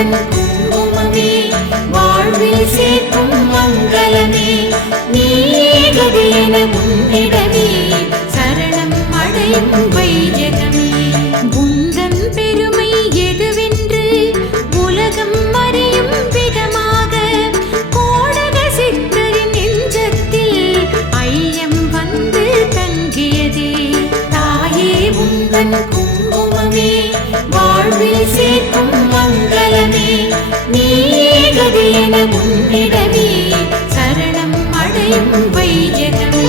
மகன் குங்குமமே வாழ்வில் சேர்க்கும் மங்களமே. நீயே கதி என முன்னிடமே சரணம் அடையும் வையகமே. உந்தன் பெருமை எதுவென்று உலகம் அறியும் விதமாக கோடக சித்தரின் குங்குமமே வாழ்வில் சேர்க்கும் அபயமே நீயே கதி என முன்னிடமே. சரணம் அடையும் வைஜனமே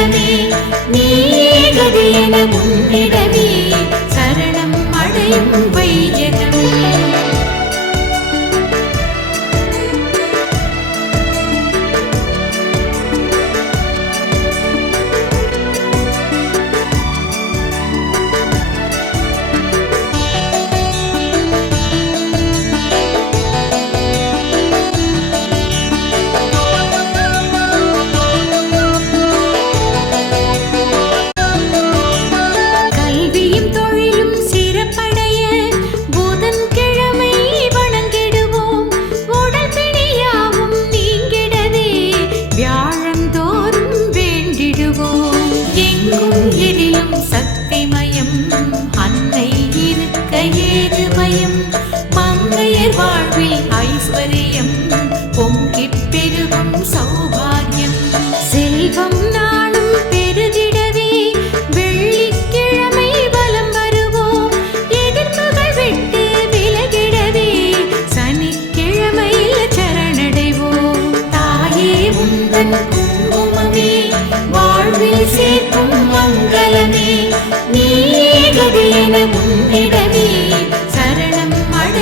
தெய்வமே நீயே கதி என முன்னிடமே சரணம் அடையும் வையகமே.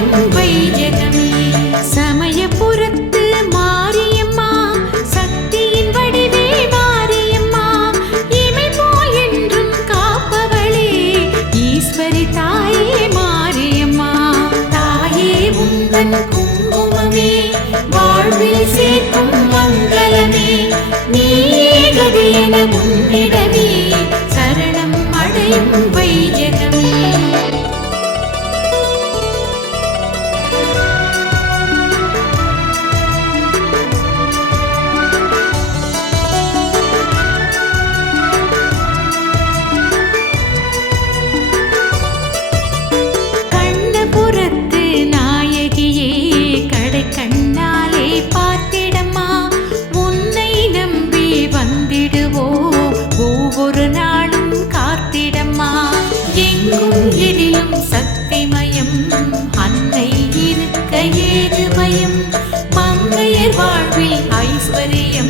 வைத்து வை ஜெகமே சமயபுரத்து மாரியம்மா சக்தியின் வடிவே மாரியம்மா. இமை போல் என்றும் காப்பவளே ஈஸ்வரி தாயே மாரியம்மா. தாயே உந்தன் சரணம் அடையும் வைஜகமே ഐശ്വര്യം.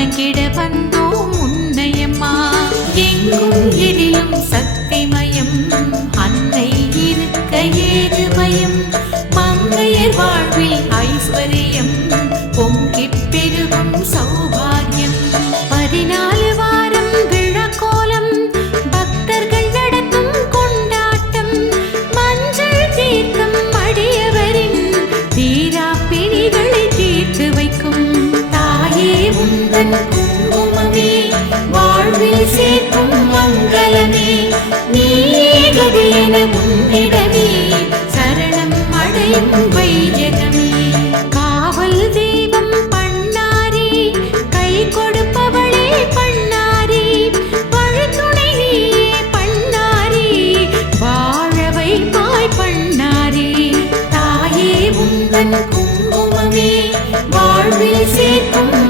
வணங்கிட வந்த வை ஜெகமே காவல் தெய்வம் பண்ணாரி கை கொடுப்பவளே பண்ணாரி பழுத்துணை நீயே பண்ணாரி வாழ வாழ்வில் சேர்க்கும்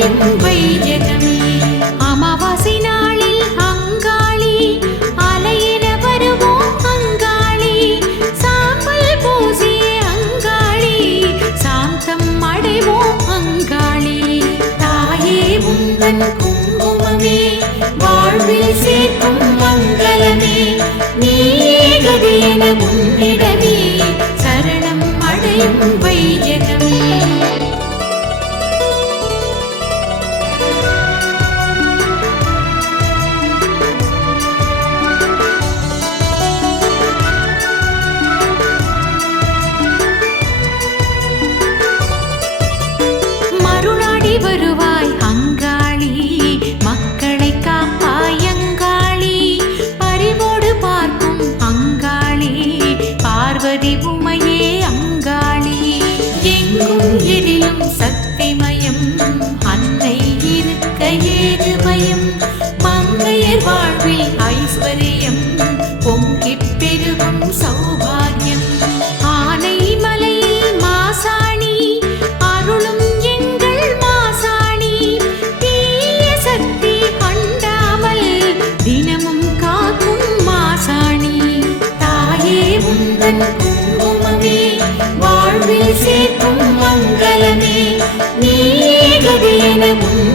அடையும் வைஜகமே. அமாவாசை நாளில் அங்காளி அலையின வருவோம் அங்காளி. சாம்பல் பூசிய அங்காளி சாந்தம் அடைவோம் அங்காளி. தாயே உந்தன் குங்குமமே வாழ்வில் சேர்க்கும் மங்களமே. நீயே கதி என உன்னிடமே சரணம் அடையும் வைஜகமே.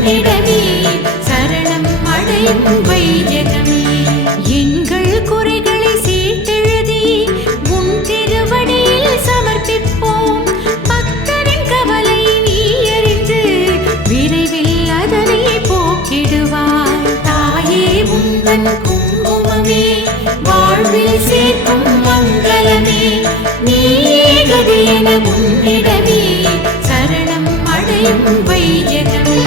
உன்னிடமே சரணம் அடையும் வைஜகமே எங்கள் குறைகளை சீட்டெழுதி உன் திருவடியில் சமர்ப்பிப்போம். பக்தரின் கவலை நீ அறிந்து விரைவில் அதனை போக்கிடுவார் தாயே உந்தன் குங்குமமே வாழ்வில் சேர்க்கும் மங்களமே. நீயே கதி என உன்னிடமே சரணம் அடையும் வைஜகமே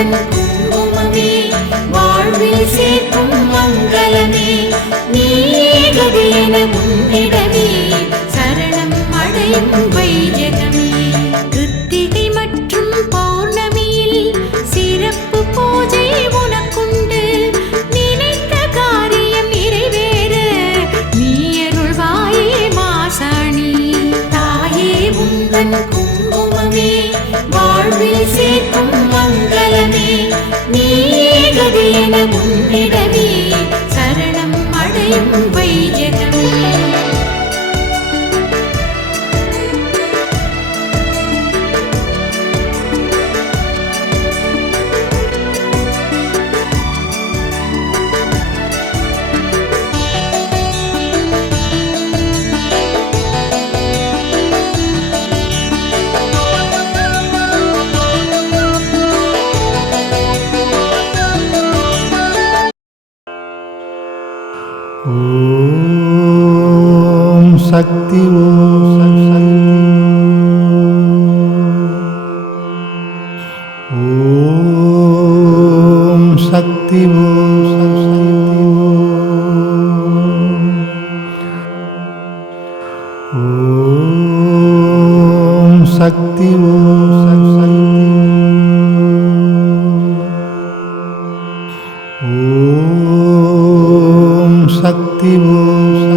உந்தன் குங்குமமே வாழ்வில் சேர்க்கும் மங்களமே நீயே கதி என உன்னிடமே சரணம் அடையும் வைஜகமே கிருத்திகை மற்றும் பௌர்ணமியில் சிறப்பு பூஜை உனக்குண்டு. நினைத்த காரியம் நிறைவேற. நீ அருள்வாயே மாசாணி. தாயே உந்தன் குங்குமமே வாழ்வில் சேர்க்கும் மங்களமே நீயே கதி என உன்னிடமே சரணம் அடையும் வைஜகமே শক্তিমূল